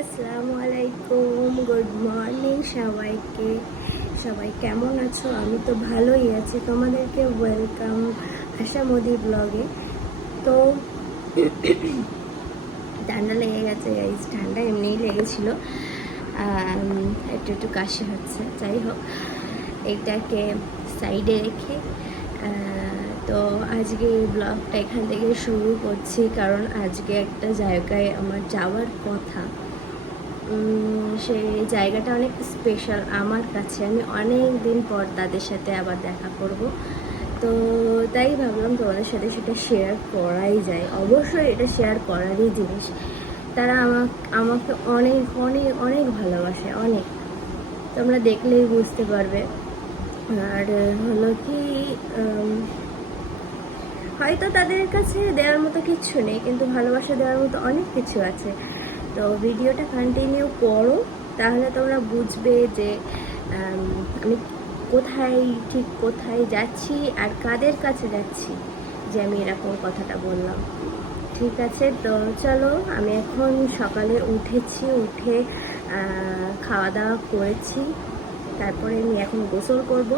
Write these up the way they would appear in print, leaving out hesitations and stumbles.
আসসালামু আলাইকুম, good morning সবাইকে। সবাই কেমন আছো? আমি তো ভালোই আছি। তোমাদেরকে ওয়েলকাম আশা মোদি ব্লগে। তো ঠান্ডা লেগে গেছে, ঠান্ডা এমনিই লেগেছিল, একটু একটু কাশি হচ্ছে। যাই হোক, এইটাকে সাইডে রেখে তো আজকে এই ব্লগটা এখান থেকে শুরু করছি, কারণ আজকে একটা জায়গায় আমার যাওয়ার কথা। সেই জায়গাটা অনেক স্পেশাল আমার কাছে। আমি অনেক দিন পর তাদের সাথে আবার দেখা করব, তো তাই ভাবলাম তোমাদের সাথে সেটা শেয়ার করাই যায়। অবশ্যই এটা শেয়ার করারই জিনিস। তারা আমাকে অনেক অনেক অনেক ভালোবাসে, অনেক। তোমরা দেখলেই বুঝতে পারবে। আর হলো কি, হয়তো তাদের কাছে দেওয়ার মতো কিছু নেই, কিন্তু ভালোবাসা দেওয়ার মতো অনেক কিছু আছে। তো ভিডিওটা কন্টিনিউ করো, তাহলে তোমরা বুঝবে যে আমি কোথায় যাচ্ছি আর কাদের কাছে যাচ্ছি, যে আমি এরকম কথাটা বললাম। ঠিক আছে, তো চলো। আমি এখন সকালে উঠে খাওয়া দাওয়া করেছি। তারপরে আমি এখন গোসল করব।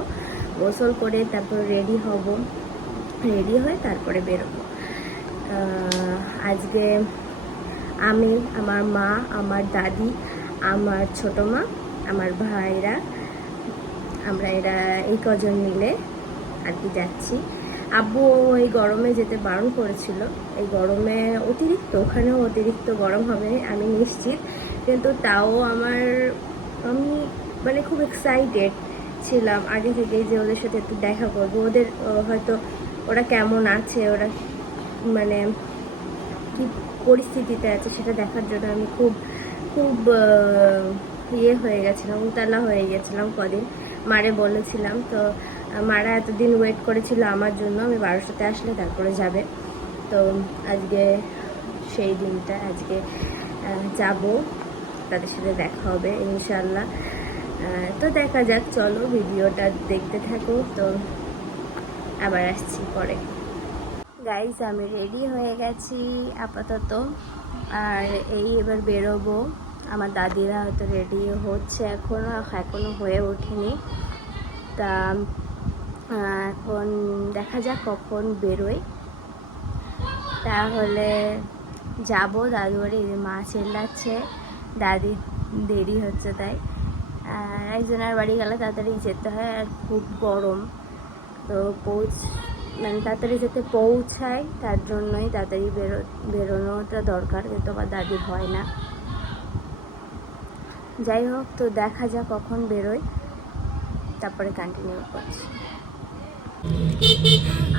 গোসল করে তারপর রেডি হয়ে তারপরে বেরোবো। আজকে আমি, আমার মা, আমার দাদি, আমার ছোটো মা, আমার ভাইরা, আমরা এই কজন মিলে আর কি যাচ্ছি। আব্বু এই গরমে যেতে বারণ করেছিল। এই গরমে ওখানেও অতিরিক্ত গরম হবে আমি নিশ্চিত, কিন্তু তাও আমি মানে খুব এক্সাইটেড ছিলাম আগে থেকেই যে ওদের সাথে একটু দেখা করবো। ওদের হয়তো ওরা কেমন আছে, ওরা মানে কি পরিস্থিতিতে আছে সেটা দেখার জন্য আমি খুব খুব হয়ে গেছিলাম, উতলা হয়ে গেছিলাম কদিন। মারে বলেছিলাম, তো মারা এতদিন ওয়েট করেছিল আমার জন্য। আমি 12টাতে আসলে তারপরে যাবে। তো আজকে সেই দিনটা, আজকে যাব, তাদের সাথে দেখা হবে ইনশাল্লাহ। তো দেখা যাক, চলো ভিডিওটা দেখতে থাকো। তো আবার আসছি পরে। গাইস, আমি রেডি হয়ে গেছি আপাতত, আর এবার বেরোবো। আমার দাদিরা হয়তো রেডি হচ্ছে, এখনো হয়ে ওঠেনি। তা এখন দেখা যাক কখন বেরোয়, তাহলে যাব দাদু বাড়ি। মা চেল্লাচ্ছে, দাদি দেরি হচ্ছে তাই। আর একজনের বাড়ি গেলে তাড়াতাড়ি যেতে হয়, আর খুব গরম, তো মানে তাড়াতাড়ি যাতে পৌঁছায়, তার জন্যই তাড়াতাড়ি বেরোনোটা দরকার, কিন্তু আমার দাদির হয় না। যাই হোক, তো দেখা যাক কখন বেরোয়, তারপরে কন্টিনিউ করছি।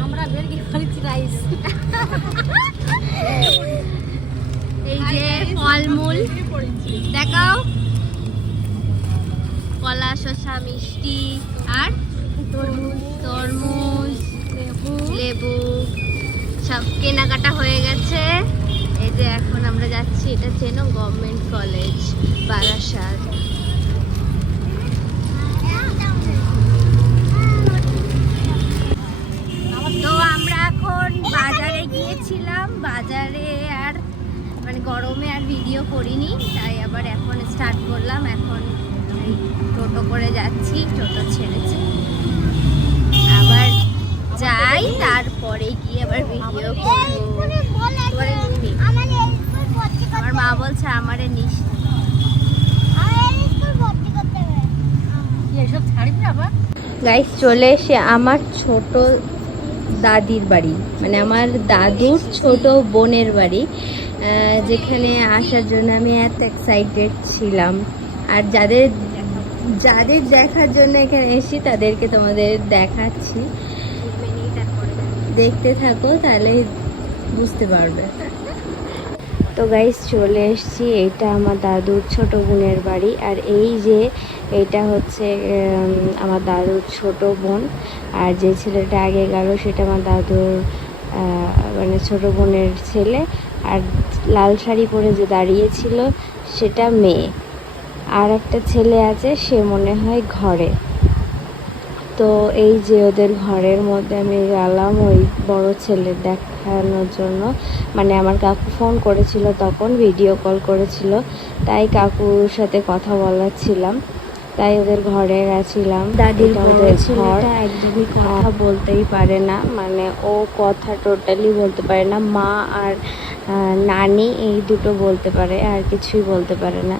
আমরা এই যে ফলমূল দেখাও, কলা, শসা, মিষ্টি, আর তরমুজ, লেবু সব কেনাকাটা হয়ে গেছে। এই যে এখন আমরা যাচ্ছি, এটা চেনো, গভর্নমেন্ট কলেজ বারাসাত। তো আমরা এখন বাজারে গিয়েছিলাম, বাজারে আর মানে গরমে আর ভিডিও করিনি, তাই আবার এখন স্টার্ট করলাম। এখন এই টোটো করে যাচ্ছি, টোটো ছেড়েছে, আবার যাই, তারপরে গিয়ে আবার ভিডিও করবো। আমার মা বলছে আমারে নিস, গাইস চলে এসে আমার ছোট দাদির বাড়ি, মানে আমার দাদুর ছোট বোনের বাড়ি, যেখানে আসার জন্য আমি এত এক্সাইটেড ছিলাম। আর যাদের দেখার জন্য এখানে এসেছি তাদেরকে তোমাদের দেখাচ্ছি, দেখতে থাকো তাহলে বুঝতে পারবে। তো গাইস চলে এসেছি, এটা আমার দাদুর ছোট বোনের বাড়ি। আর এই যে এটা হচ্ছে আমার দাদুর ছোট বোন, আর যে ছেলেটা আগে গেল সেটা আমার দাদুর মানে ছোট বোনের ছেলে, আর লাল শাড়ি পরে যে দাঁড়িয়েছিল সেটা মেয়ে, আর একটা ছেলে আছে, সে মনে হয় ঘরে। তো এই যে ওদের ঘরের মধ্যে আমি গেলাম ওই বড় ছেলে দেখানোর জন্য, মানে আমার কাকু ফোন করেছিল, তখন ভিডিও কল করেছিল, তাই কাকুর সাথে কথা বলাচ্ছিলাম, তাই ওদের ঘরে গেছিলাম। দাদির ওদের ঘর, একদমই কথা বলতেই পারে না, মানে ও কথা টোটালি বলতে পারে না। মা আর নানি এই দুটো বলতে পারে, আর কিছুই বলতে পারে না।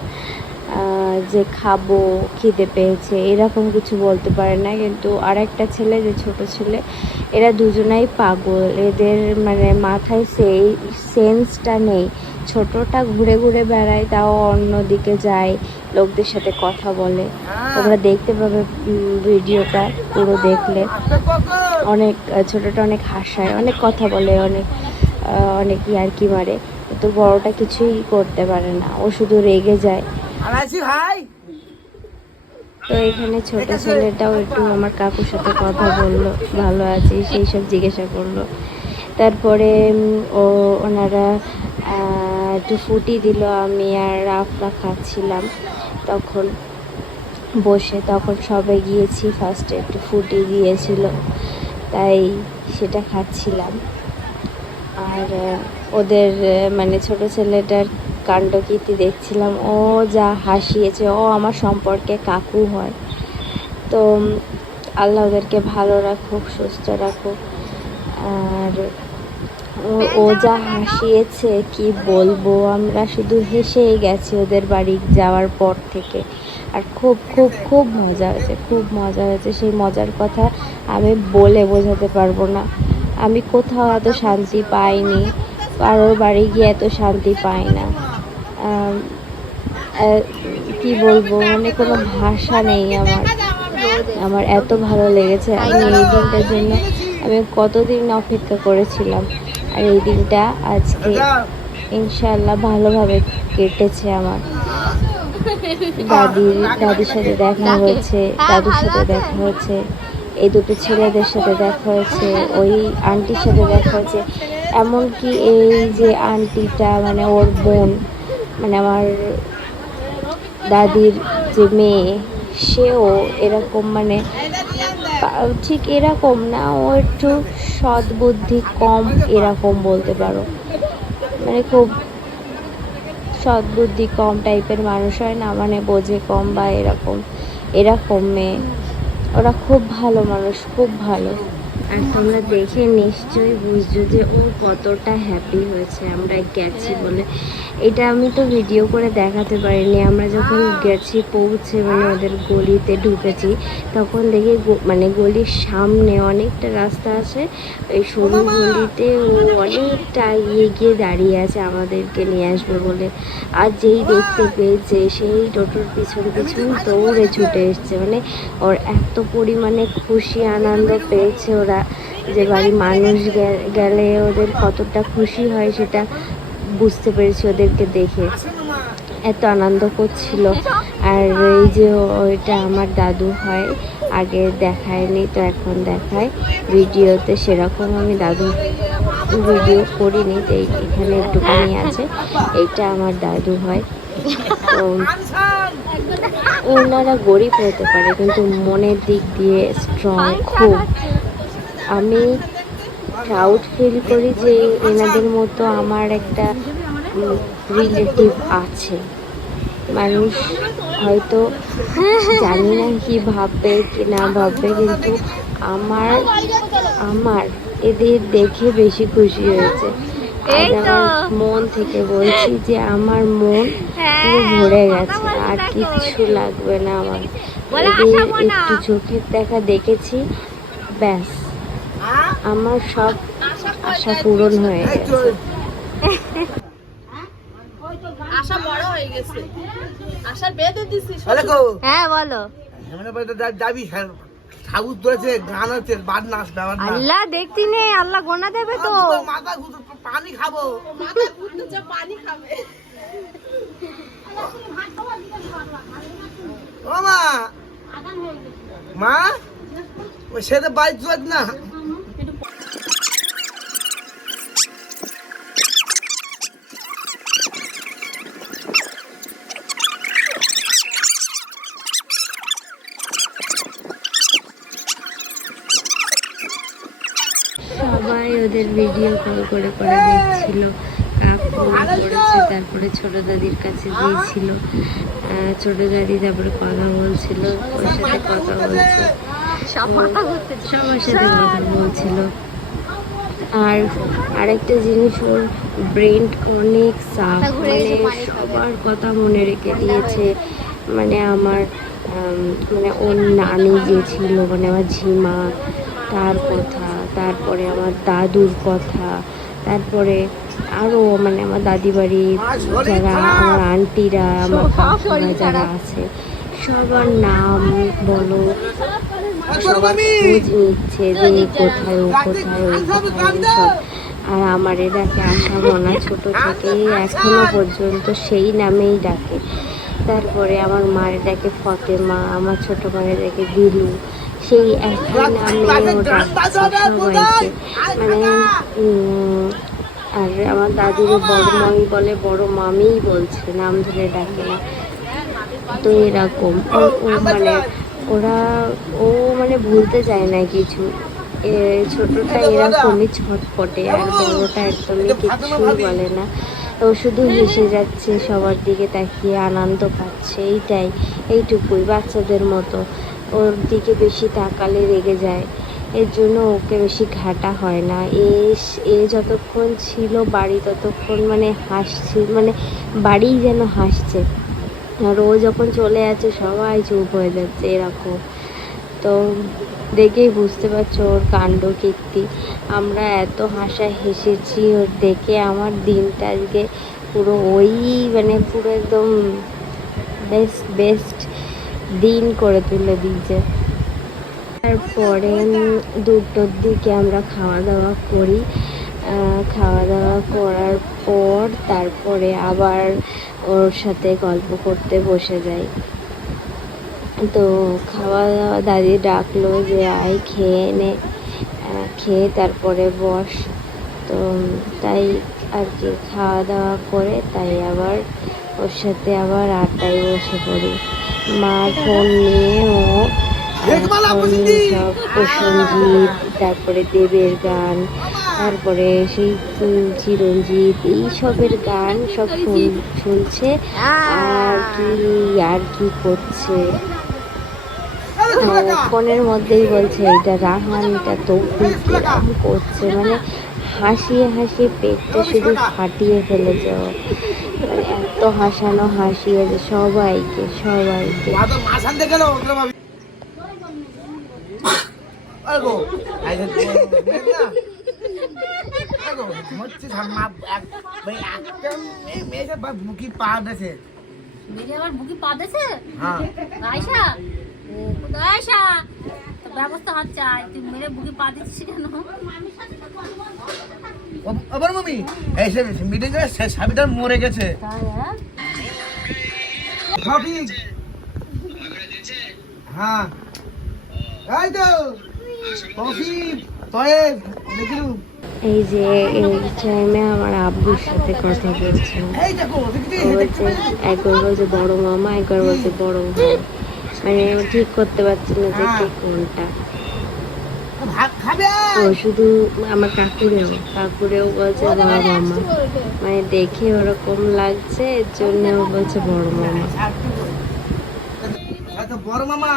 যে খাবো, খিদে পেয়েছে, এরকম কিছু বলতে পারে না। কিন্তু আরেকটা ছেলে, যে ছোট ছেলে, এরা দুজনাই পাগল, এদের মানে মাথায় সেই সেন্সটা নেই। ছোটটা ঘুরে ঘুরে বেড়ায়, তাও অন্যদিকে যায়, লোকদের সাথে কথা বলে। তোমরা দেখতে পাবে ভিডিওটা পুরো দেখলে। অনেক ছোটটা অনেক হাসায়, অনেক কথা বলে, অনেক ইয়ার্কি মারে, তো বড়টা কিছুই করতে পারে না, ও শুধু রেগে যায়। তো এখানে ছোট ছেলেটাও একটু আমার কাকুর সাথে কথা বললো, ভালো আছি সেই সব জিজ্ঞাসা করলো। তারপরে ওনারা একটু ফুটি দিল, আমি আর রাফরা খাচ্ছিলাম তখন বসে, তখন সবাই গিয়েছি, ফার্স্টে একটু ফুটি দিয়েছিল, তাই সেটা খাচ্ছিলাম। আর ওদের মানে ছোট ছেলেটার কাণ্ডকীর্তি দেখছিলাম, ও যা হাসিয়েছে, ও আমার সম্পর্কে কাকু হয়। তো আল্লাহ ওদেরকে ভালো রাখুক, সুস্থ রাখুক। আর ও যা হাসিয়েছে কি বলবো, আমরা শুধু হেসেই গেছি ওদের বাড়ি যাওয়ার পর থেকে। আর খুব খুব খুব মজা হয়েছে, খুব মজা হয়েছে। সেই মজার কথা আমি বলে বোঝাতে পারবো না। আমি কোথাও এত শান্তি পাইনি, কারোর বাড়ি গিয়ে এত শান্তি পাই না। কি বলবো, মানে কোনো ভাষা নেই আমার এত ভালো লেগেছে। আমি এই দিনটার জন্য আমি কতদিন অপেক্ষা করেছিলাম, আর এই দিনটা আজকে ইনশাআল্লাহ ভালোভাবে কেটেছে আমার। দাদির সাথে দেখা হয়েছে, দাদুর সাথে দেখা হয়েছে, এই দুটো ছেলেদের সাথে দেখা হয়েছে, ওই আন্টির সাথে দেখা হয়েছে। এমনকি এই যে আন্টিটা, মানে ওর বোন, মানে আমার দাদির যে মেয়ে, সেও এরকম, মানে ঠিক এরকম না, ও একটু সৎ বুদ্ধি কম, এরকম বলতে পারো। মানে খুব সৎ বুদ্ধি কম টাইপের মানুষ হয় না, মানে বোঝে কম বা এরকম মেয়ে। ওরা খুব ভালো মানুষ, খুব ভালো। আর তোমরা দেখে নিশ্চয়ই বুঝছো যে ও কতটা হ্যাপি হয়েছে আমরা গেছি বলে। এটা আমি তো ভিডিও করে দেখাতে পারিনি। আমরা যখন গেছি পৌঁছে, মানে ওদের গলিতে ঢুকেছি, তখন দেখি মানে গলির সামনে অনেকটা রাস্তা আছে, ওই সরু গলিতে ও অনেকটা এগিয়ে দাঁড়িয়ে আছে আমাদেরকে নিয়ে আসবে বলে। আর যেই দেখতে পেয়েছে, সেই টোটোর পিছন পিছন দৌড়ে ছুটে এসছে। মানে ওর এত পরিমাণে খুশি আনন্দ পেয়েছে ওরা, যে বাড়ি মানুষ গেলে ওদের কতটা খুশি হয় সেটা বুঝতে পেরেছি ওদেরকে দেখে। এত আনন্দ করছিল। আর এই যে ওইটা আমার দাদু হয়, আগে দেখায়নি, তো এখন দেখায় ভিডিওতে। সেরকম আমি দাদু ভিডিও করিনি, তো এখানে একটুখানি আছে। এইটা আমার দাদু হয়। তো ওনারা গরিব হতে পারে, কিন্তু মনের দিক দিয়ে স্ট্রং খুব। আমি প্রাউড ফিল করি যে এনাদের মতো আমার একটা রিলেটিভ আছে। মানুষ হয়তো জানি না কি ভাববে কি না ভাববে, কিন্তু আমার এদের দেখে বেশি খুশি হয়েছে। আজ আমার মন থেকে বলছি যে আমার মন পুরো ভরে গেছে, আর কিচ্ছু লাগবে না আমার। এদের একটু চোখের দেখা দেখেছি, ব্যাস আমার সব আশা পূরণ হয়ে গেছে। আশা বড় হয়ে গেছে, আশা বেঁধে দিছিস। হ্যাঁ বলো। ঠাকুর ধরেছে, গান হচ্ছে, বাদ নাচ ব্যাপার না। আল্লাহ দেখতি নেই, আল্লাহ গোনা দেবে তো। মাথা ঘুরতে পানি খাবো, পানি খাবে। ও মা, মা ওই সেটা বাইক না। ওদের ভিডিও কল করে করে দেখছিল, ফোন করেছে, তারপরে ছোট দাদির কাছে গিয়েছিল, ছোট দাদি তারপরে কথা বলছিল, ওর সাথে কথা বলছে, সবার সাথে কথা বলছিল। আর আরেকটা জিনিস, ওর ব্রেন অনেক সাফ, মানে সবার কথা মনে রেখে দিয়েছে। মানে আমার মানে ওর নানি যে ছিল, মানে আমার ঝিমা, তার কথা, তারপরে আমার দাদুর কথা, তারপরে আরও মানে আমার দাদি বাড়ির যারা আমার আন্টিরা, আমার কাকুরা যারা আছে, সবার নাম বলো, সবার খোঁজ নিচ্ছে যে কোথায় ও কোথায় ও কোথায় সব। আর আমার এটাকে আশা মনা ছোট থেকেই এখনো পর্যন্ত সেই নামেই ডাকে। তারপরে আমার মার ডাকে ফতেমা, আমার ছোট মায়ের ডাকে দিলু, সেই একই নামে ও ডাকছে সবাইকে। মানে আর আমার দাদির বড় মামি বলে, বড় মামিই বলছে, নাম ধরে ডাকে না। তো এরকম মানে ও মানে ভুলতে চায় না কিছু। ছোটটা এরকমই ছটপটে, আর বড়টা একদমই কিছুই বলে না। ও শুধু হেসে যাচ্ছে, সবার দিকে তাকিয়ে আনন্দ পাচ্ছে, এইটুকুই, বাচ্চাদের মতো। ওর দিকে বেশি তাকালে রেগে যায়, এর জন্য ওকে বেশি ঘাটা হয় না। এ যতক্ষণ ছিল বাড়ি ততক্ষণ মানে হাসছে, মানে বাড়িই যেন হাসছে। আর ও যখন চলে যাচ্ছে সবাই চুপ হয়ে যাচ্ছে, এরকম। তো দেখেই বুঝতে পারছো ওর কাণ্ড কীর্তি। আমরা এত হাসা হেসেছি ওর দেখে, আমার দিনটা আজকে পুরো মানে পুরো একদম বেস্ট দিন করে তুলে দিয়েছে। তারপরে 2টোর দিকে আমরা খাওয়া দাওয়া করি। খাওয়া দাওয়া করার পর তারপরে আবার ওর সাথে গল্প করতে বসে যাই। তো খাওয়া দাওয়া দাদি ডাকলো যে আয় খেয়ে নে, খেয়ে তারপরে বস। তো তাই আর কি খাওয়া দাওয়া করে তাই আবার ওর সাথে আবার আড্ডায় বসে পড়ি। মার ফোন নিয়ে ও সব প্রসেনজিৎ, তারপরে দেবের গান, তারপরে সেই চিরঞ্জিত, এইসবের গান সব শুনছে আর কি করছে। ফোনের মধ্যেই বলছে এটা রাহান, এটা তৌফিক, এরকম করছে, মানে হাসিয়ে হাসিয়ে পেটটা শুধু ফাটিয়ে ফেলেছে ও। মানে এত হাসিয়েছে সবাইকে। ব্যবস্থা হচ্ছে, তুই মেরে বুকে পা দিচ্ছিস কেন? মিটিং করে সাবিটা মরে গেছে। হ্যাঁ এই তো এই যে এই টাইমে আমার আব্বুর সাথে কথা বলছে, একবার বলছে বড় মামা, একবার বলছে বড় ভাই, মানে ঠিক করতে পারছি না যে কে কোনটা। ও শুধু আমার কাকুরেও বলছে বড় মামা, মানে দেখে ওরকম লাগছে, এর জন্য ও বলছে বড় মামা। বড় মামা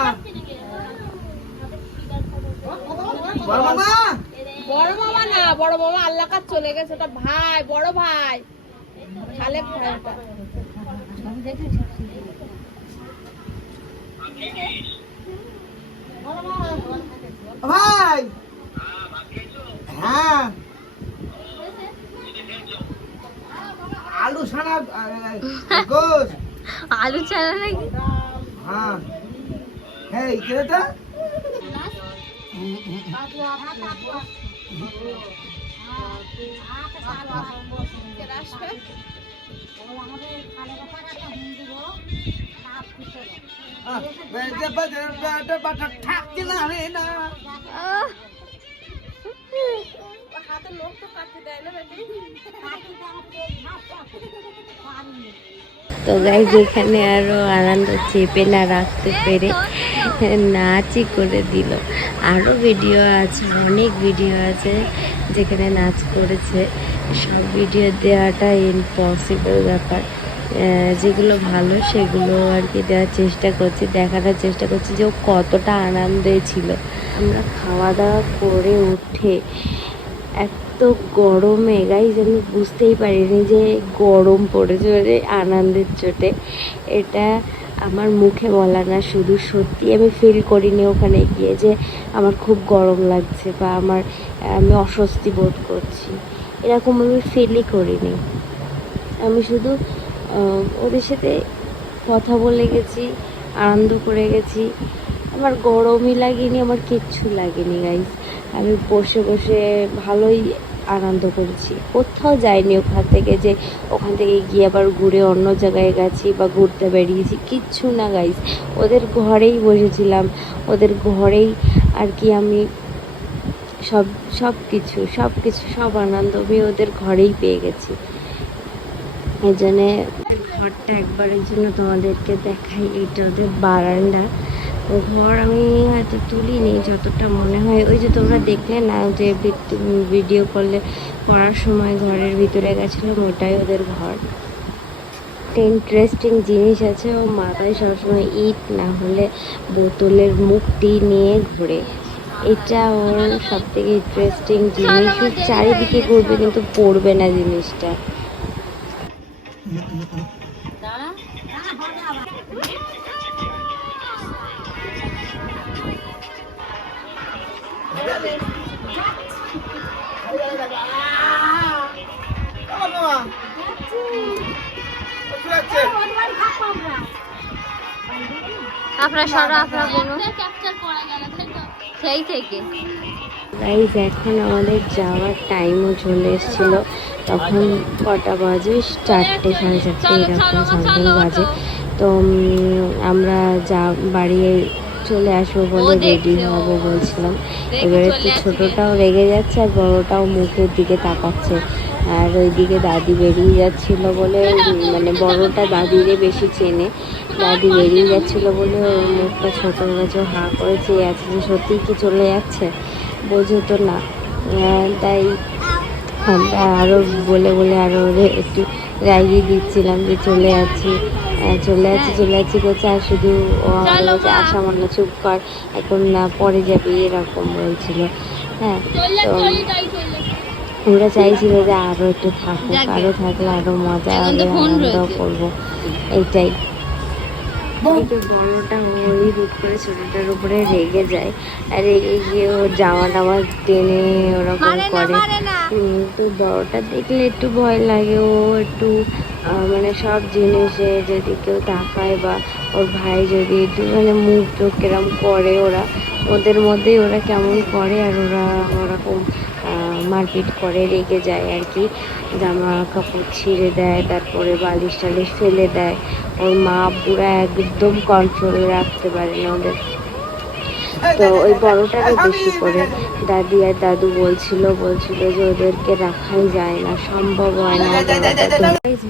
না, বড় মামা আল্লাহ কাছে চলে গেছে, ওটা ভাই, বড় ভাই, খালেক ভাই। ভাই হ্যাঁ আলু ছানা গোস, আলু ছাড়া নাকি? হ্যাঁ হ্যাঁ কেটা থাকতে না রে না হাতে লোক তো কাটতে দেয় না। তো গাইজ এখানে আরো আনন্দ চেপে না রাখতে পেরে নাচই করে দিল। আরো ভিডিও আছে, অনেক ভিডিও আছে যেখানে নাচ করেছে। সব ভিডিও দেওয়াটা ইম্পসিবল ব্যাপার। যেগুলো ভালো সেগুলো আর কি দেওয়ার চেষ্টা করছি, দেখানোর চেষ্টা করছি যে ও কতটা আনন্দে ছিল। আমরা খাওয়া দাওয়া করে উঠে এত গরমে গাইজ আমি বুঝতেই পারিনি যে গরম পড়েছে, মানে আনন্দের চোটে। এটা আমার মুখে বলা না, শুধু সত্যি আমি ফিল করিনি ওখানে গিয়ে যে আমার খুব গরম লাগছে বা আমি অস্বস্তি বোধ করছি, এরকম আমি ফিলই করিনি। আমি শুধু ওদের সাথে কথা বলে গেছি, আনন্দ করে গেছি। আমার গরমই লাগেনি, আমার কিচ্ছু লাগেনি গাইজ। আমি বসে বসে ভালোই আনন্দ করেছি, কোথাও যাইনি ওখান থেকে যে ওখান থেকে গিয়ে আবার ঘুরে অন্য জায়গায় গেছি বা ঘুরতে বেরিয়েছি, কিচ্ছু না গাইজ। ওদের ঘরেই বসেছিলাম, ওদের ঘরেই আর কি আমি সব আনন্দ আমি ওদের ঘরেই পেয়ে গেছি। এই জন্যে ঘরটা একবারের জন্য তোমাদেরকে দেখাই। এইটা ওদের বারান্দা। ঘর আমি হয়তো তুলিনি, যতটা মনে হয় ওই যে তোমরা দেখলে না যে ভিডিও করার সময় ঘরের ভিতরে গেছিলাম, ওটাই ওদের ঘর। একটা ইন্টারেস্টিং জিনিস আছে, ও মাথায় সবসময় ইট না হলে বোতলের মুখটি নিয়ে ঘোরে। এটা ওর সব থেকে ইন্টারেস্টিং জিনিস। চারিদিকে ঘুরবে কিন্তু পড়বে না জিনিসটা। আপনার সরা আপনার কোনো সেই থেকে গাইজ এখন আমাদের যাওয়ার টাইমও চলে এসেছিলো। তখন কটা বাজে, 4টে 4:30 এরকম সামথিং বাজে। তো আমরা বাড়ি চলে আসবো বলে রেডি হবো বলছিলাম। এবারে তো ছোটোটাও রেগে যাচ্ছে আর বড়োটাও মুখের দিকে তাকাচ্ছে। আর ওইদিকে দাদি বেরিয়ে যাচ্ছিলো বলে, মানে বড়োটা দাদিরে বেশি চেনে, দাদি বেরিয়ে যাচ্ছিলো বলে ওর মুখটা ছোটো হয়েছে, হাঁ করে চেয়ে আছে যে সত্যিই কি চলে যাচ্ছে, বোঝো তো না। তাই আমরা আরও বলে আরও একটু রাগিয়ে দিচ্ছিলাম যে চলে যাচ্ছি করছে। আর শুধু ও আমাদের বলছে আসা মানে চুপ কর, এখন না পরে যাবি, এরকম বলছিল। হ্যাঁ, তো আমরা চাইছিল যে আরও একটু থাকুক, আরও থাকলে আরও মজা হবে, আনন্দ করবো, এইটাই। বড়টা ওই হুট করে ছোটটার উপরে রেগে যায়, আর রেগে গিয়ে ও জামা টামা টেনে ওরকম করে। তো বড়টা দেখলে একটু ভয় লাগে, ও একটু মানে সব জিনিসে যদি কেউ তাকায় বা ওর ভাই যদি একটু মানে মুখ টুক কেরম করে, ওদের মধ্যেই ওরা কেমন করে, আর ওরা ওরকম মারপিট করে, রেগে যায় আর কি। জামা কাপড় ছিঁড়ে দেয়, তারপরে বালিশ টালিশ ফেলে দেয়। ওর মা বুড়া একদম কন্ট্রোলে রাখতে পারে না ওদের। তো ওই বড়টাকে বেশি করে দাদি আর দাদু বলছিল যে ওদেরকে রাখাই যায় না, সম্ভব হয় না।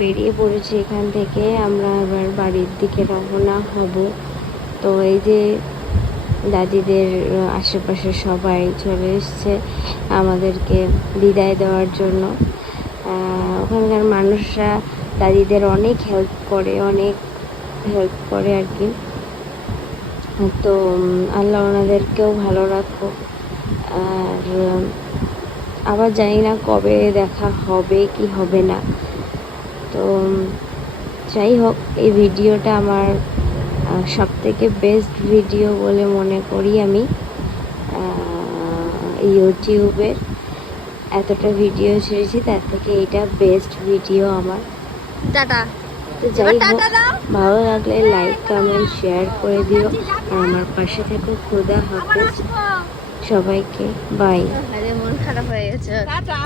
বেরিয়ে পড়েছি এখান থেকে, আমরা এবার বাড়ির দিকে রওনা হব। তো এই যে দাদিদের আশেপাশে সবাই চলে এসছে আমাদেরকে বিদায় দেওয়ার জন্য। ওখানকার মানুষরা দাদিদের অনেক হেল্প করে আর কি। তো আল্লাহ ওনাদেরকেও ভালো রাখো। আর আবার জানি না কবে দেখা হবে কি হবে না। তো যাই হোক, এই ভিডিওটা আমার সব থেকে বেস্ট ভিডিও বলে মনে করি আমি ইউটিউবের। এতটা ভিডিও ছেড়েছি, তার থেকে এটা বেস্ট ভিডিও আমার। টাটা। তো যাই হোক, ভালো লাগলে লাইক কমেন্ট শেয়ার করে দিও, আর আমার পাশে থেকো। খোদা হাফেজ সবাইকে, বাই। মন খারাপ হয়ে গেছে। টাটা।